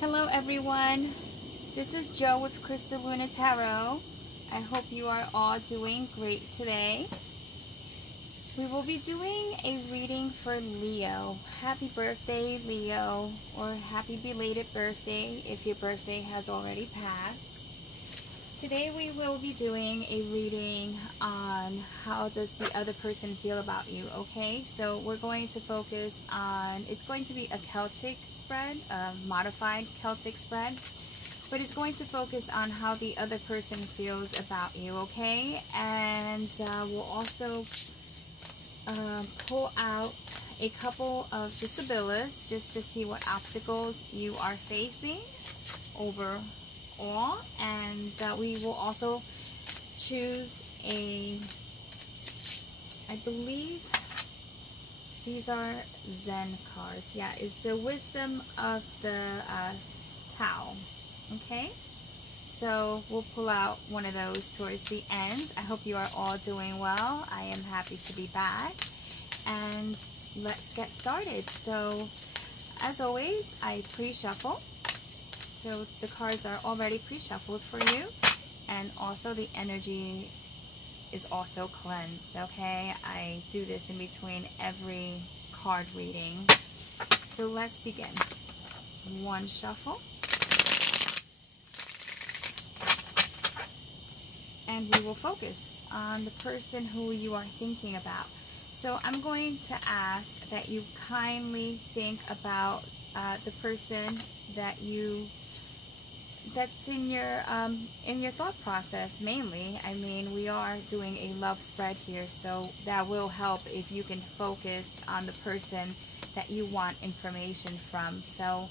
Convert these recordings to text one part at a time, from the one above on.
Hello everyone, this is Joe with Crystal Luna Tarot. I hope you are all doing great today. We will be doing a reading for Leo. Happy birthday, Leo, or happy belated birthday if your birthday has already passed. Today we will be doing a reading on how does the other person feel about you, okay? So we're going to focus on, it's going to be a Celtic spread, a modified Celtic spread, but it's going to focus on how the other person feels about you, okay? And we'll also pull out a couple of disabilities just to see what obstacles you are facing overall, and we will also choose I believe these are Zen cards. Yeah, it's the wisdom of the Tao. Okay, so we'll pull out one of those towards the end. I hope you are all doing well. I am happy to be back, and let's get started. So as always, I pre-shuffle. So the cards are already pre-shuffled for you, and also the energy is also cleansed, okay? I do this in between every card reading. So let's begin. One shuffle. And we will focus on the person who you are thinking about. So I'm going to ask that you kindly think about the person that's in your thought process mainly. I mean, we are doing a love spread here, so that will help if you can focus on the person that you want information from. So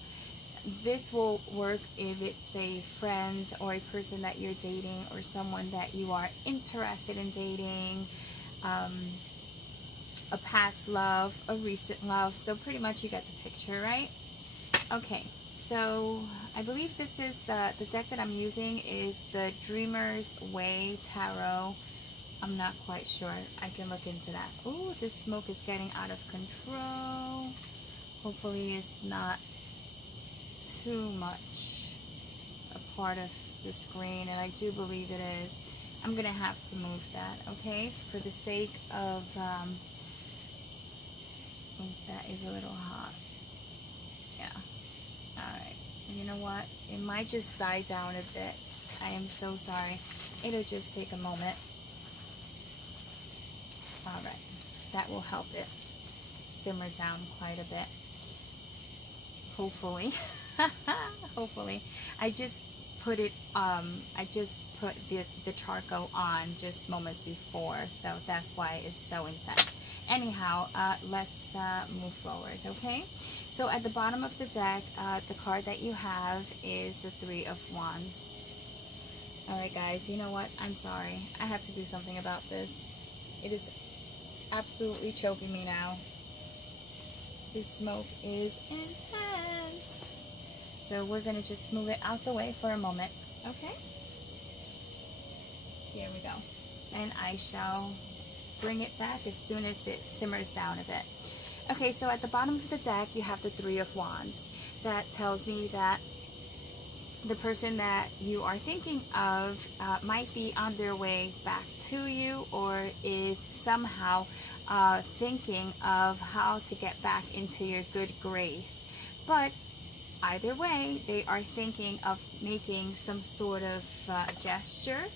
this will work if it's a friend or a person that you're dating or someone that you are interested in dating, a past love, a recent love. So pretty much you get the picture, right? Okay. So I believe this is the deck that I'm using is the Dreamer's Way Tarot. I'm not quite sure. I can look into that. Oh, this smoke is getting out of control. Hopefully it's not too much a part of the screen, and I do believe it is. I'm going to have to move that, okay? For the sake of, oh, that is a little hot. Yeah. Alright, you know what? It might just die down a bit. I am so sorry. It'll just take a moment. Alright, that will help it simmer down quite a bit. Hopefully. Hopefully. I just put it, I just put the charcoal on just moments before, so that's why it's so intense. Anyhow, let's move forward, okay? So at the bottom of the deck, the card that you have is the Three of Wands. Alright guys, you know what? I'm sorry. I have to do something about this. It is absolutely choking me now. This smoke is intense. So we're going to just move it out the way for a moment. Okay? Here we go. And I shall bring it back as soon as it simmers down a bit. Okay, so at the bottom of the deck, you have the Three of Wands. That tells me that the person that you are thinking of might be on their way back to you, or is somehow thinking of how to get back into your good grace. But either way, they are thinking of making some sort of gesture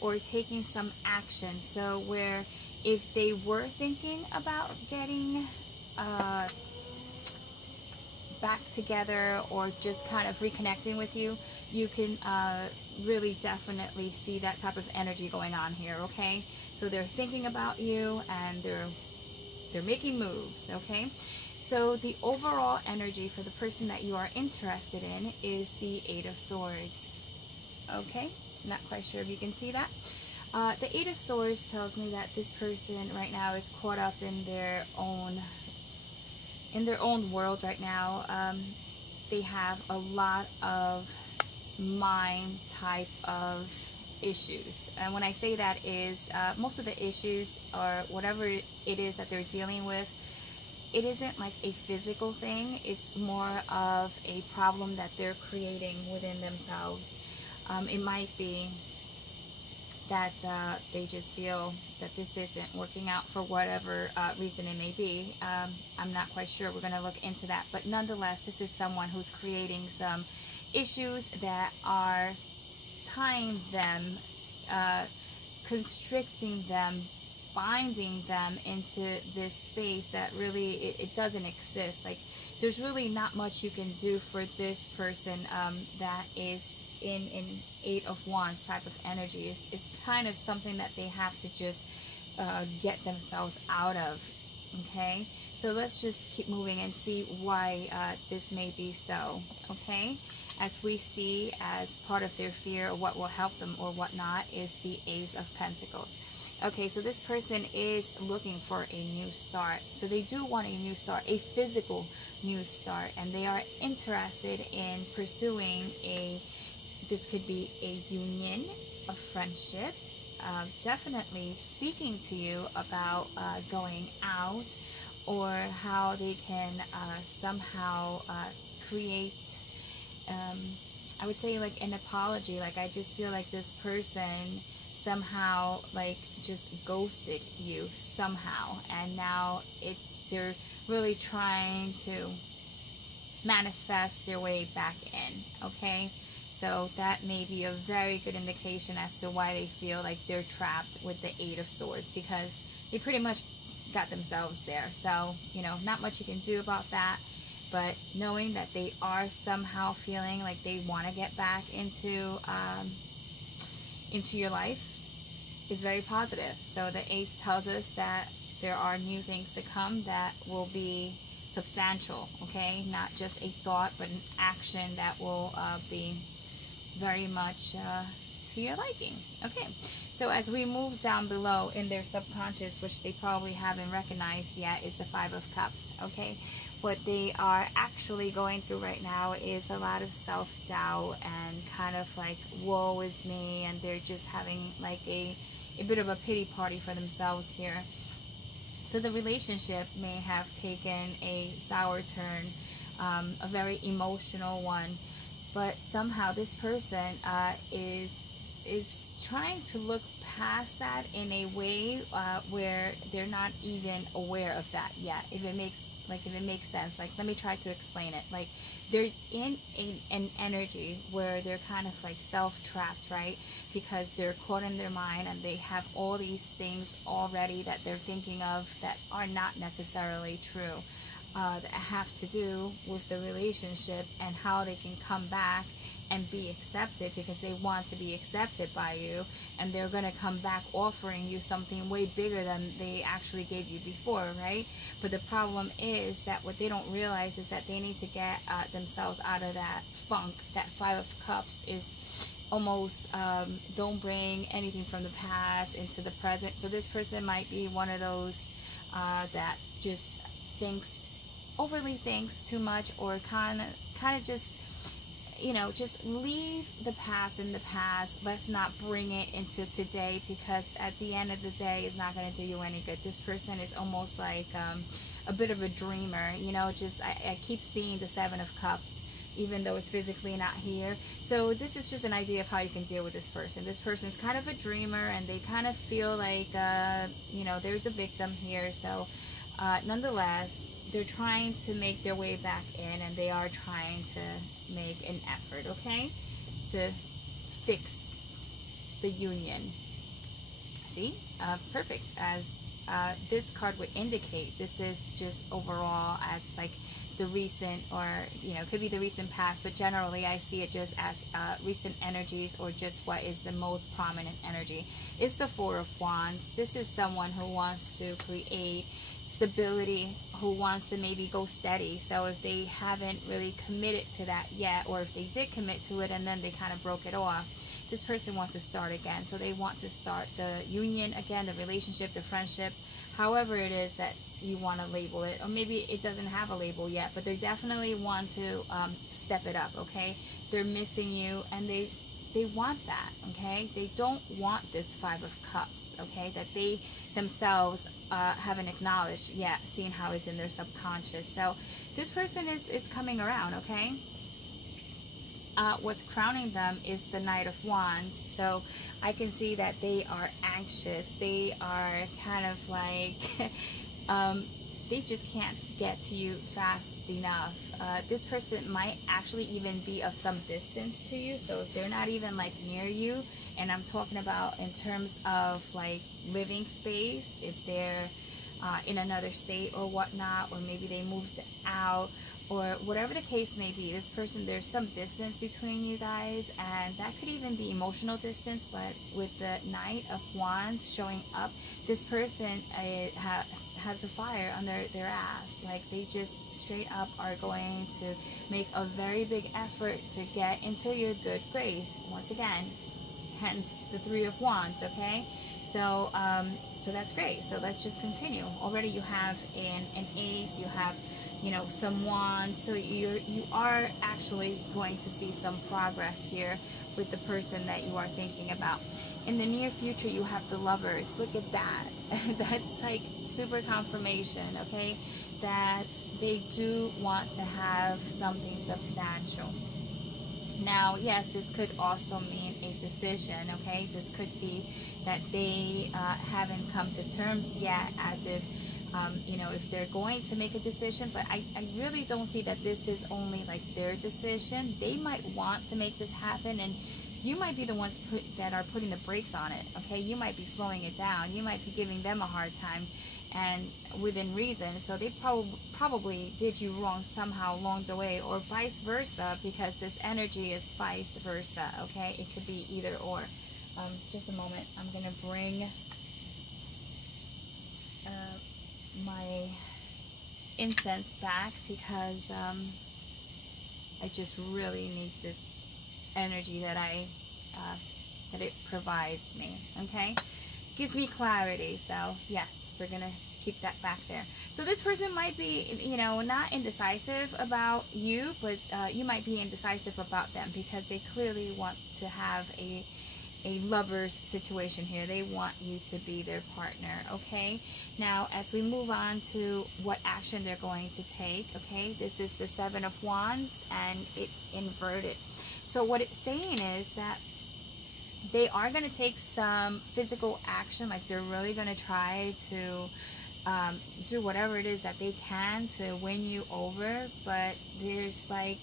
or taking some action. So where if they were thinking about getting back together or just kind of reconnecting with you, you can really definitely see that type of energy going on here, okay? So they're thinking about you and they're making moves, okay? So the overall energy for the person that you are interested in is the Eight of Swords, okay? Not quite sure if you can see that. The Eight of Swords tells me that this person right now is caught up in their own world right now. They have a lot of mind type of issues, and when I say that is most of the issues or whatever it is that they're dealing with it isn't like a physical thing. It's more of a problem that they're creating within themselves. It might be that they just feel that this isn't working out for whatever reason it may be. I'm not quite sure. We're going to look into that. But nonetheless, this is someone who's creating some issues that are tying them, constricting them, binding them into this space that really it doesn't exist. Like, there's really not much you can do for this person that is in 8 of Wands type of energy. It's kind of something that they have to just get themselves out of. Okay, so let's just keep moving and see why this may be so. Okay, as we see, as part of their fear, or what will help them or whatnot, is the Ace of Pentacles. Okay, so this person is looking for a new start. So they do want a new start, a physical new start, and they are interested in pursuing this could be a union, a friendship, definitely speaking to you about going out, or how they can somehow create, I would say, like an apology. Like, I just feel like this person somehow like just ghosted you somehow, and now they're really trying to manifest their way back in. Okay, so that may be a very good indication as to why they feel like they're trapped with the 8 of Swords, because they pretty much got themselves there. So, you know, not much you can do about that, but knowing that they are somehow feeling like they want to get back into your life is very positive. So the Ace tells us that there are new things to come that will be substantial, okay? Not just a thought, but an action that will be very much to your liking. Okay, so as we move down below in their subconscious, which they probably haven't recognized yet, is the 5 of Cups. Okay, what they are actually going through right now is a lot of self-doubt and kind of like, woe is me, and they're just having like a bit of a pity party for themselves here. So the relationship may have taken a sour turn, a very emotional one, but somehow this person is trying to look past that in a way where they're not even aware of that yet. If it makes sense. Like, let me try to explain it. Like, they're in an energy where they're kind of like self-trapped, right? Because they're caught in their mind, and they have all these things already that they're thinking of that are not necessarily true, that have to do with the relationship and how they can come back and be accepted, because they want to be accepted by you, and they're going to come back offering you something way bigger than they actually gave you before, right? But the problem is that what they don't realize is that they need to get themselves out of that funk. That 5 of Cups is almost don't bring anything from the past into the present. So this person might be one of those that just overly thinks too much, or kind of just, you know, just leave the past in the past. Let's not bring it into today, because at the end of the day, it's not going to do you any good. This person is almost like a bit of a dreamer, you know. Just I keep seeing the 7 of Cups, even though it's physically not here. So this is just an idea of how you can deal with this person. This person's kind of a dreamer, and they kind of feel like, you know, they're the victim here. So nonetheless, they're trying to make their way back in, and they are trying to make an effort, okay, to fix the union. See, perfect. As this card would indicate, this is just overall as like the recent, or, you know, it could be the recent past, but generally I see it just as recent energies, or just what is the most prominent energy. It's the 4 of Wands. This is someone who wants to create stability, who wants to maybe go steady. So if they haven't really committed to that yet, or if they did commit to it and then they kind of broke it off, this person wants to start again. So they want to start the union again, the relationship, the friendship, however it is that you want to label it. Or maybe it doesn't have a label yet, but they definitely want to step it up, okay? They're missing you, and they want that, okay? They don't want this 5 of Cups, okay? That they themselves haven't acknowledged yet, seeing how it's in their subconscious. So this person is coming around, okay? What's crowning them is the Knight of Wands. So I can see that they are anxious. They are kind of like they just can't get to you fast enough. This person might actually even be of some distance to you. So if they're not even like near you, and I'm talking about in terms of like living space, if they're in another state or whatnot, or maybe they moved out, or whatever the case may be, this person, there's some distance between you guys, and that could even be emotional distance. But with the Knight of Wands showing up, this person has a fire under their ass. Like, they just straight up are going to make a very big effort to get into your good grace. Once again, hence the Three of Wands, okay? So, so that's great. So let's just continue. Already you have an ace, you have, you know, some wands. So you are actually going to see some progress here with the person that you are thinking about. In the near future, you have the Lovers. Look at that. That's like super confirmation, okay? That they do want to have something substantial. Now, yes, this could also mean a decision, okay? This could be that they haven't come to terms yet, as if, you know, if they're going to make a decision. But I really don't see that this is only like their decision. They might want to make this happen, and you might be the ones that are putting the brakes on it, okay? You might be slowing it down. You might be giving them a hard time, and within reason. So they probably did you wrong somehow along the way, or vice versa, because this energy is vice versa, okay? It could be either or. Just a moment. I'm going to bring my incense back, because I just really need this energy that that it provides me, okay? Gives me clarity. So yes, we're gonna keep that back there. So this person might be, you know, not indecisive about you, but you might be indecisive about them, because they clearly want to have a lover's situation here. They want you to be their partner, okay? Now, as we move on to what action they're going to take, okay, this is the Seven of Wands, and it's inverted. So what it's saying is that they are going to take some physical action. Like, they're really going to try to do whatever it is that they can to win you over. But there's like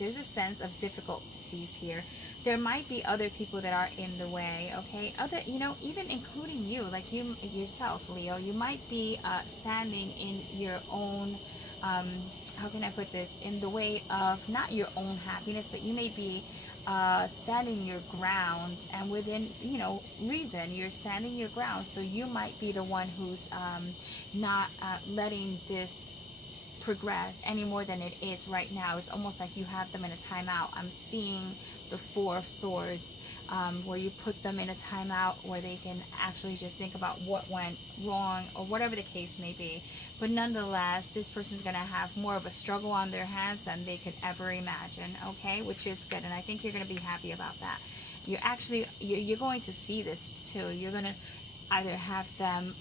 there's a sense of difficulties here. There might be other people that are in the way, okay? Other, you know, even including you, like you yourself, Leo. You might be standing in your own, how can I put this, in the way of not your own happiness, but you may be standing your ground, and within, you know, reason, you're standing your ground. So you might be the one who's not letting this progress any more than it is right now. It's almost like you have them in a timeout. I'm seeing the Four of Swords, where you put them in a timeout where they can actually just think about what went wrong, or whatever the case may be. But nonetheless, this person's going to have more of a struggle on their hands than they could ever imagine, okay? Which is good, and I think you're going to be happy about that. You're actually, you're going to see this too. You're going to either have them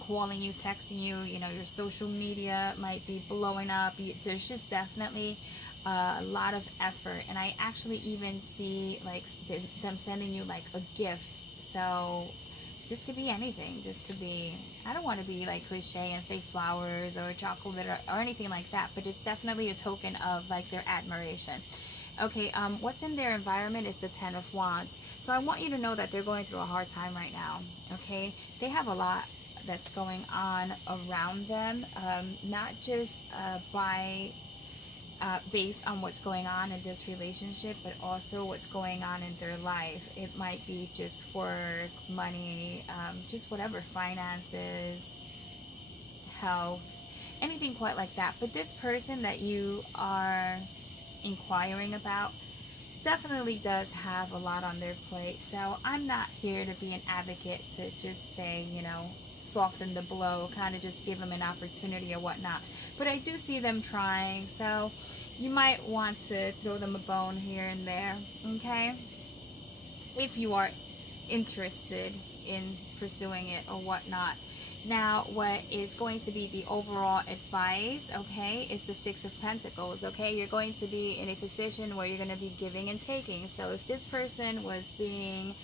calling you, texting you, you know, your social media might be blowing up. There's just definitely a lot of effort, and I actually even see like them sending you like a gift. So this could be anything. This could be, I don't want to be like cliche and say flowers or chocolate or anything like that, but it's definitely a token of like their admiration. Okay, what's in their environment is the Ten of Wands. So I want you to know that they're going through a hard time right now, okay? They have a lot that's going on around them, not just based on what's going on in this relationship, but also what's going on in their life. It might be just work, money, just whatever, finances, health, anything quite like that. But this person that you are inquiring about definitely does have a lot on their plate. So I'm not here to be an advocate to just say, you know, soften the blow, kind of just give them an opportunity or whatnot. But I do see them trying, so you might want to throw them a bone here and there, okay? If you are interested in pursuing it or whatnot. Now, what is going to be the overall advice, okay, is the Six of Pentacles, okay? You're going to be in a position where you're going to be giving and taking. So if this person was being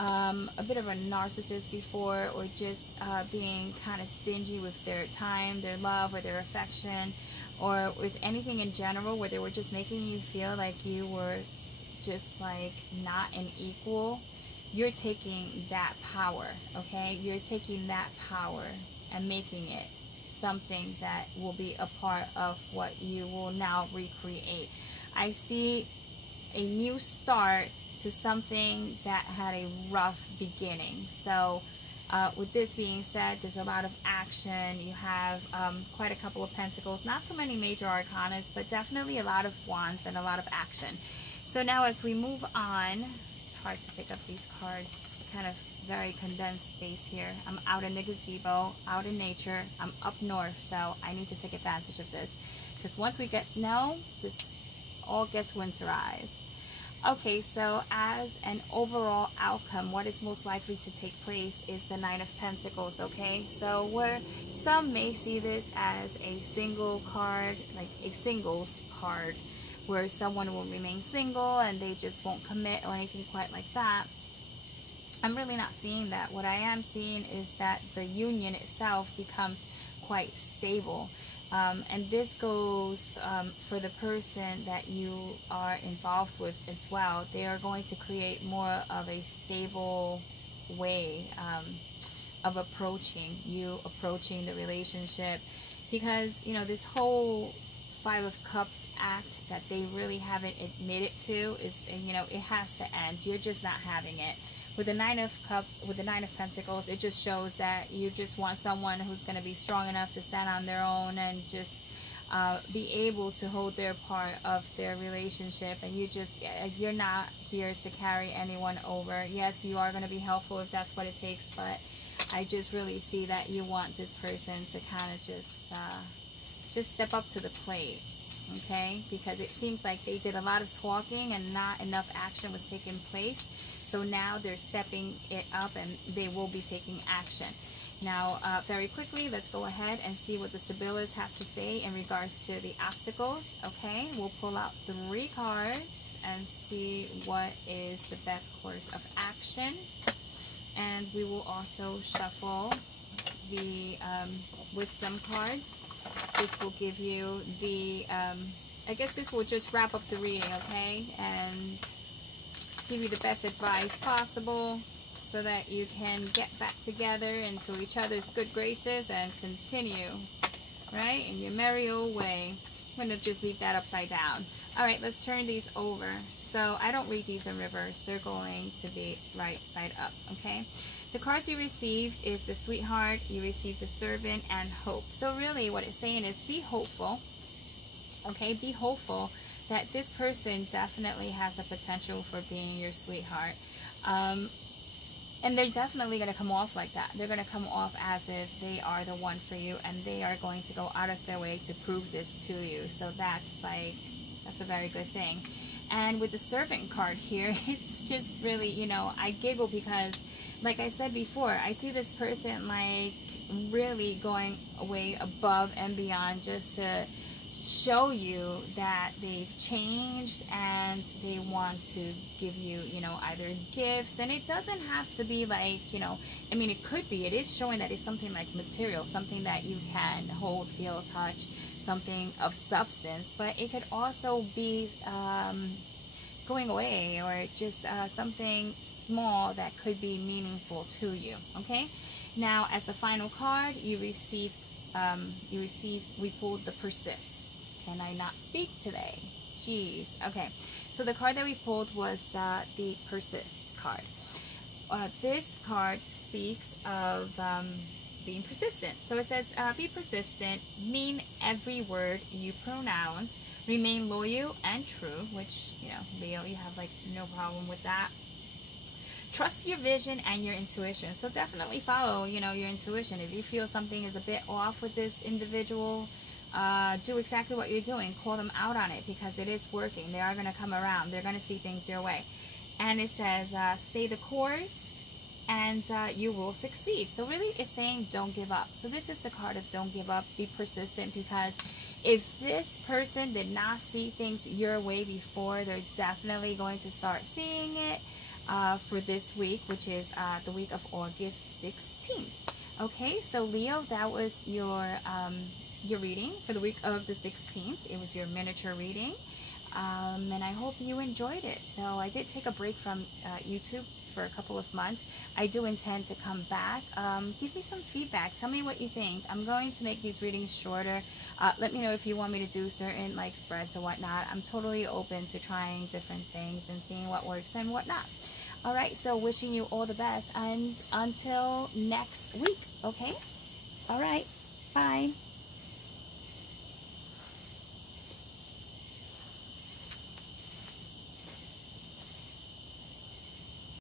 a bit of a narcissist before, or just being kind of stingy with their time, their love, or their affection, or with anything in general where they were just making you feel like you were just like not an equal, you're taking that power, okay? You're taking that power and making it something that will be a part of what you will now recreate. I see a new start to something that had a rough beginning. So with this being said, there's a lot of action. You have quite a couple of pentacles, not too many major arcanas, but definitely a lot of wands and a lot of action. So now as we move on, hard to pick up these cards, kind of very condensed space here. I'm out in the gazebo, out in nature. I'm up north, so I need to take advantage of this, because once we get snow, this all gets winterized. Okay, so as an overall outcome, what is most likely to take place is the Nine of Pentacles, okay? So where some may see this as a single card, like a singles card, where someone will remain single and they just won't commit or anything quite like that. I'm really not seeing that. What I am seeing is that the union itself becomes quite stable. And this goes for the person that you are involved with as well. They are going to create more of a stable way of approaching the relationship, because, you know, this whole Five of Cups act that they really haven't admitted to is, you know, it has to end. You're just not having it. With the Nine of Cups, with the Nine of Pentacles, it just shows that you just want someone who's going to be strong enough to stand on their own and just be able to hold their part of their relationship. And you're not here to carry anyone over. Yes, you are going to be helpful if that's what it takes, but I just really see that you want this person to kind of just step up to the plate, okay? Because it seems like they did a lot of talking and not enough action was taking place. So now they're stepping it up and they will be taking action. Now, very quickly, let's go ahead and see what the Sibyllas have to say in regards to the obstacles, okay? We'll pull out 3 cards and see what is the best course of action. And we will also shuffle the wisdom cards. This will give you the, I guess this will just wrap up the reading, okay? And give you the best advice possible so that you can get back together into each other's good graces and continue, right, in your merry old way. I'm going to just leave that upside down. All right, let's turn these over. So I don't read these in reverse. They're going to be right side up, okay? The cards you received is the Sweetheart, you received the Servant, and Hope. So really what it's saying is be hopeful, okay? Be hopeful that this person definitely has the potential for being your sweetheart. And they're definitely going to come off like that. They're going to come off as if they are the one for you, and they are going to go out of their way to prove this to you. So that's a very good thing. And with the Servant card here, it's just really, you know, I giggle because, like I said before, I see this person like really going way above and beyond just to show you that they've changed and they want to give you, you know, either gifts. And it doesn't have to be like, you know, I mean, it could be, it is showing that it's something like material, something that you can hold, feel, touch, something of substance, but it could also be going away, or just something small that could be meaningful to you, okay? Now, as the final card, we pulled the Persist. Can I not speak today? Jeez. Okay, so the card that we pulled was the Persist card. This card speaks of being persistent. So it says, be persistent, mean every word you pronounce, remain loyal and true, which, you know, Leo, you have like no problem with that. Trust your vision and your intuition. So definitely follow, you know, your intuition. If you feel something is a bit off with this individual, do exactly what you're doing. Call them out on it, because it is working. They are going to come around. They're going to see things your way. And it says, stay the course, and you will succeed. So really it's saying don't give up. So this is the card of don't give up. Be persistent, because if this person did not see things your way before, they're definitely going to start seeing it for this week, which is the week of August 16th. Okay, so Leo, that was your reading for the week of the 16th. It was your miniature reading. And I hope you enjoyed it. So I did take a break from YouTube for a couple of months. I do intend to come back. Give me some feedback. Tell me what you think. I'm going to make these readings shorter. Let me know if you want me to do certain like spreads or whatnot. I'm totally open to trying different things and seeing what works and whatnot. All right, so wishing you all the best, and until next week, okay? All right, bye.